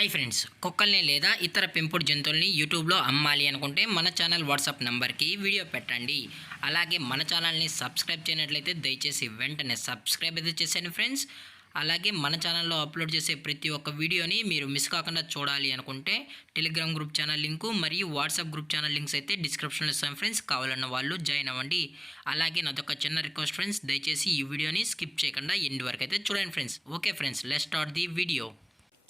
Hi friends, కుక్కల్ని లేదా ఇతర పెంపుడు జంతువుల్ని యూట్యూబ్లో అమ్మాలి అనుకుంటే మన ఛానల్ వాట్సాప్ నెంబర్కి వీడియో పెట్టండి. అలాగే మన ఛానల్ని సబ్స్క్రైబ్ చేయనట్లయితే దయచేసి వెంటనే సబ్స్క్రైబ్ అయితే చేసేయండి ఫ్రెండ్స్. అలాగే మన ఛానల్లో అప్లోడ్ చేసే ప్రతి ఒక్క వీడియోని మీరు మిస్ కాకుండా చూడాలి అనుకుంటే టెలిగ్రామ్ గ్రూప్ ఛానల్ లింకు మరియు వాట్సాప్ గ్రూప్ ఛానల్ లింక్స్ అయితే డిస్క్రిప్షన్లో ఇస్తాం ఫ్రెండ్స్. కావాలన్న వాళ్ళు జాయిన్ అవ్వండి. అలాగే నాదొక చిన్న రిక్వెస్ట్ ఫ్రెండ్స్, దయచేసి ఈ వీడియోని స్కిప్ చేయకుండా ఎండ్ వరకు అయితే చూడండి friends. Okay friends, let's start the video.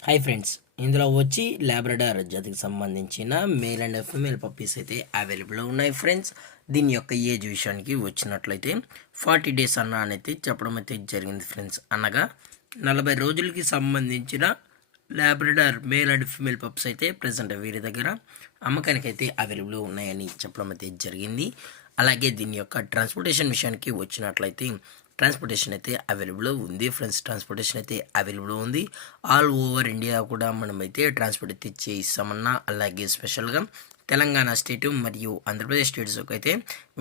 Hi friends, ఇందులో వచ్చి లాబ్రడార్ జాతికి సంబంధించిన మేల్ అండ్ ఫీమేల్ పప్పీస్ అయితే అవైలబుల్ ఉన్నాయి ఫ్రెండ్స్. దీని యొక్క ఏజ్ విషయానికి వచ్చినట్లయితే 40 days అయితే చెప్పడం అయితే జరిగింది ఫ్రెండ్స్. అనగా 40 రోజులకి సంబంధించిన Labrador male and female pups అయితే ప్రజెంట్ వీరి దగ్గర అమ్మకానికి అయితే అవైలబుల్ ఉన్నాయని చెప్పడం అయితే జరిగింది. అలాగే దీని యొక్క ట్రాన్స్పోర్టేషన్ విషయానికి వచ్చినట్లయితే ట్రాన్స్పోర్టేషన్ అయితే అవైలబుల్ ఉంది ఫ్రెండ్స్. ట్రాన్స్పోర్టేషన్ అయితే అవైలబుల్ ఉంది. ఆల్ ఓవర్ ఇండియా కూడా మనమైతే ట్రాన్స్పోర్ట్ అయితే చేయిస్తామన్నా, అలాగే స్పెషల్గా తెలంగాణ స్టేటు మరియు ఆంధ్రప్రదేశ్ స్టేట్స్కి అయితే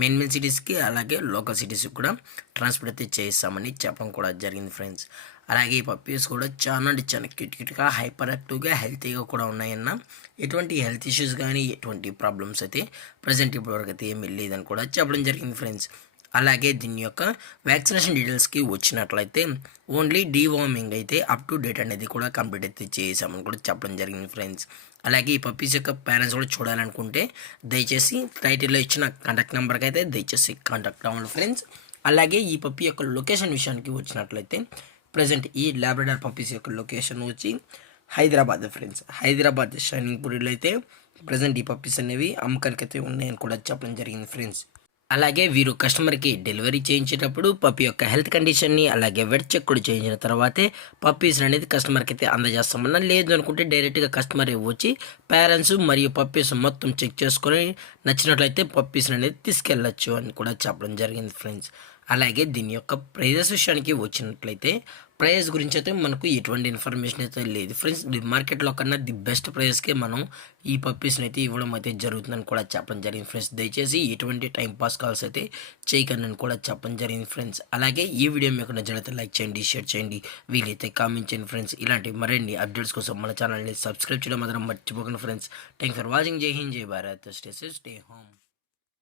మెయిన్ సిటీస్కి అలాగే లోకల్ సిటీస్కి కూడా ట్రాన్స్పోర్ట్ అయితే చేయిస్తామని చెప్పడం కూడా జరిగింది ఫ్రెండ్స్. అలాగే ఈ పప్పీస్ కూడా చాలా క్యూట్గా హైపర్ యాక్టివ్గా హెల్తీగా కూడా ఉన్నాయన్న. ఎటువంటి హెల్త్ ఇష్యూస్ కానీ ఎటువంటి ప్రాబ్లమ్స్ అయితే ప్రజెంట్ ఇప్పటివరకు అయితే ఏమి లేదని కూడా చెప్పడం జరిగింది ఫ్రెండ్స్. అలాగే దీని యొక్క వ్యాక్సినేషన్ డీటెయిల్స్కి వచ్చినట్లయితే ఓన్లీ డీవార్మింగ్ అయితే అప్ టు డేట్ అనేది కూడా కంప్లీట్ అయితే చేసామని కూడా చెప్పడం జరిగింది ఫ్రెండ్స్. అలాగే ఈ పప్పీస్ యొక్క పేరెంట్స్ కూడా చూడాలనుకుంటే దయచేసి టైటిల్లో ఇచ్చిన కాంటాక్ట్ నెంబర్కి అయితే దయచేసి కాంటాక్ట్ అవ్వండి ఫ్రెండ్స్. అలాగే ఈ పప్పీ యొక్క లొకేషన్ విషయానికి వచ్చినట్లయితే ప్రజెంట్ ఈ లాబ్రడార్ పప్పీస్ యొక్క లొకేషన్ వచ్చి హైదరాబాద్ ఫ్రెండ్స్. హైదరాబాద్ షైనింగ్ పూరిలో అయితే ప్రజెంట్ ఈ పప్పీస్ అనేవి అమ్మకానికి అయితే ఉన్నాయని కూడా చెప్పడం జరిగింది ఫ్రెండ్స్. అలాగే వీరు కస్టమర్కి డెలివరీ చేయించేటప్పుడు పప్పీ యొక్క హెల్త్ కండిషన్ని అలాగే వెట్ చెక్ కూడా చేయించిన తర్వాతే పప్పీస్ అనేది కస్టమర్కి అయితే అందజేస్తామన్నా. లేదు అనుకుంటే డైరెక్ట్గా కస్టమర్ వచ్చి పేరెంట్స్ మరియు పప్పీస్ మొత్తం చెక్ చేసుకొని నచ్చినట్లయితే పప్పీస్ అనేది తీసుకెళ్ళచ్చు అని కూడా చెప్పడం జరిగింది ఫ్రెండ్స్. అలాగే దీని యొక్క ప్రైజెస్ విషయానికి వచ్చినట్లయితే ప్రైస్ గురించి అయితే మనకు ఎటువంటి ఇన్ఫర్మేషన్ అయితే లేదు ఫ్రెండ్స్. మార్కెట్లో కన్నా ది బెస్ట్ ప్రైస్కే మనం ఈ పప్పీస్ని అయితే ఇవ్వడం అయితే జరుగుతుందని కూడా చెప్పడం జరిగింది ఫ్రెండ్స్. దయచేసి ఎటువంటి టైం పాస్ కాల్స్ అయితే చేయకండి కూడా చెప్పడం జరిగింది ఫ్రెండ్స్. అలాగే ఈ వీడియో మీకు నచ్చినట్లయితే లైక్ చేయండి, షేర్ చేయండి, వీలైతే కామెంట్ చేయండి ఫ్రెండ్స్. ఇలాంటి మరిన్ని అప్డేట్స్ కోసం మన ఛానల్ని సబ్స్క్రైబ్ చేయడం మాత్రం మర్చిపోకండి ఫ్రెండ్స్. Thank for watching. జై హింద్, జై Bharat, stay safe, stay home.